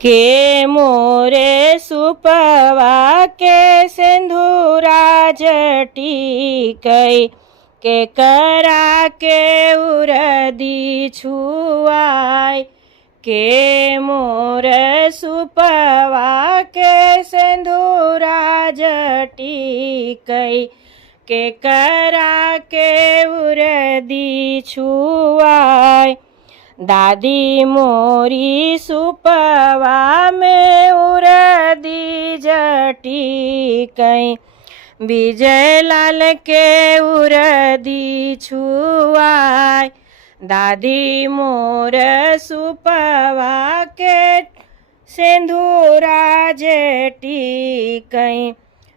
के मोरे सुपवा के सिंधुरा जटिकई के करा के उरदी छुआय के मोर सुपवा के सिंधुरा जटिकई के करा के उरदी छुआय दादी मोरी सुपवा में उरदी जटिकई विजय लाल के उरदी छुआय दादी मोर सुपवा के सिंधुरा जटिकई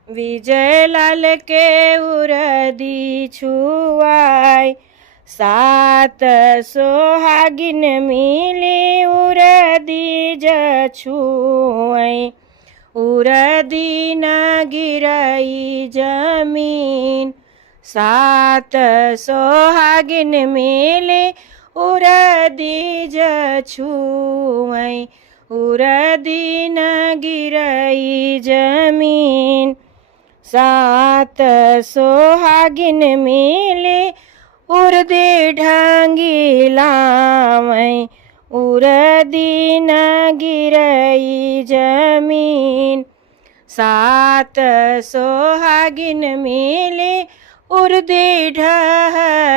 विजय लाल के उरदी छुआय सात सोहागिन मिली उरदी जछुआई उरदी न गिरई जमीन सात सोहागिन मिली उरदी जछुआई उरदी न गिरई जमीन सात सोहागिन मिली उरदी ढंगिलामई उरदी न गिरई जमीन सात सोहागिन मिली उरदी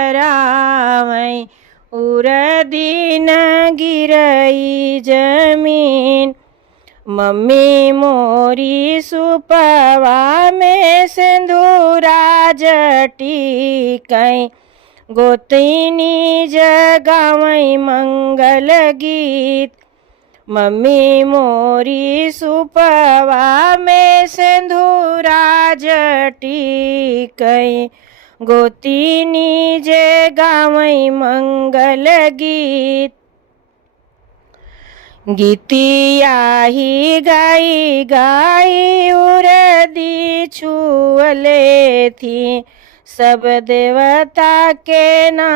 ढहरामई उरदी न गिरई जमीन मम्मी मोरी सुपवा में सिंधुरा जटिकई गोतिनी जगावई मंगल गीत मम्मी मोरी सुपवा में सिंधुरा जटिकई गोतिनी जगावई मंगल गीत गीतिया ही गाई गाई उरदी छुअले थी सब देवता के ना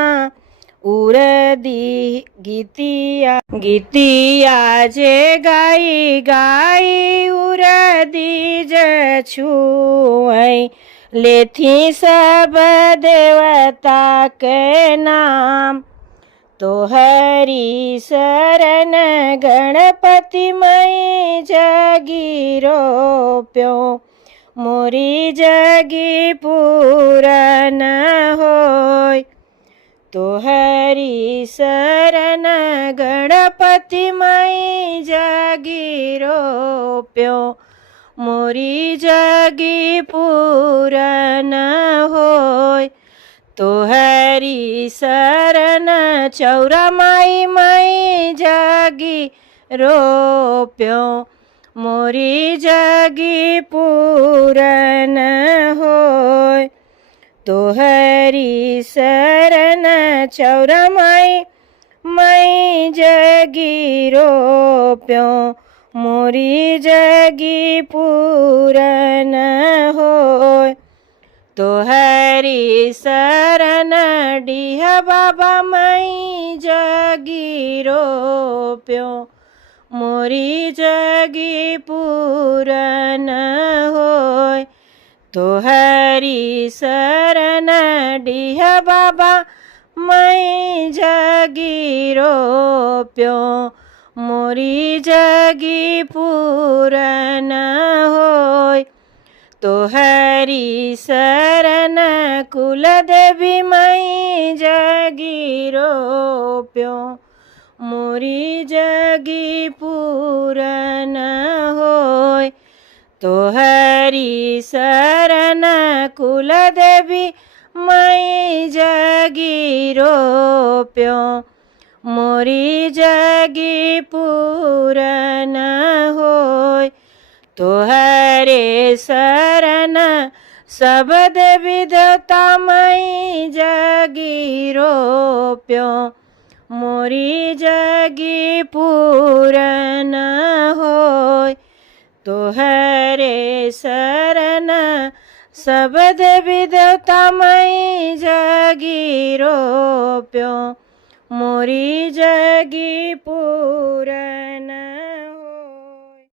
उरदी गीतिया जे गाई गाई उरदी जछुआई लेथी सब देवता के नाम तोहरी शरण गणपति मई जगीरो प्यो मोरी जगी पूरन होय तोहरी शरण गणपति मई जगीरो प्यो मोरी जगी पूरन होय तोहरी शरण चौरा माई मई जगी रोप्यो मोरी जगी पूरन होय तोहरी शरण चौरा माई मई जगी रोप्यो मोरी जगी पूरन होय तोहरी शरण डीह बाबा मई जगी रोप्यो मोरी जगी पूरन होय तोहरी शरण डीह बाबा मई जगी रोप्यो मोरी जगी पूरन होय तोहरी शरण कुल देवी मई जगी रोप्यो मोरी जगी पूरन होय तोहरी शरण कुल देवी मई जगी रोप्यो मोरी जगी पूरन होय तोहरे शरण सब देवी देवता मई जगी रोप्यो मोरी जगी पूरन होय तोहरे शरण सब देवी देवता मई जगी रोप्यो मोरी जगी पूरन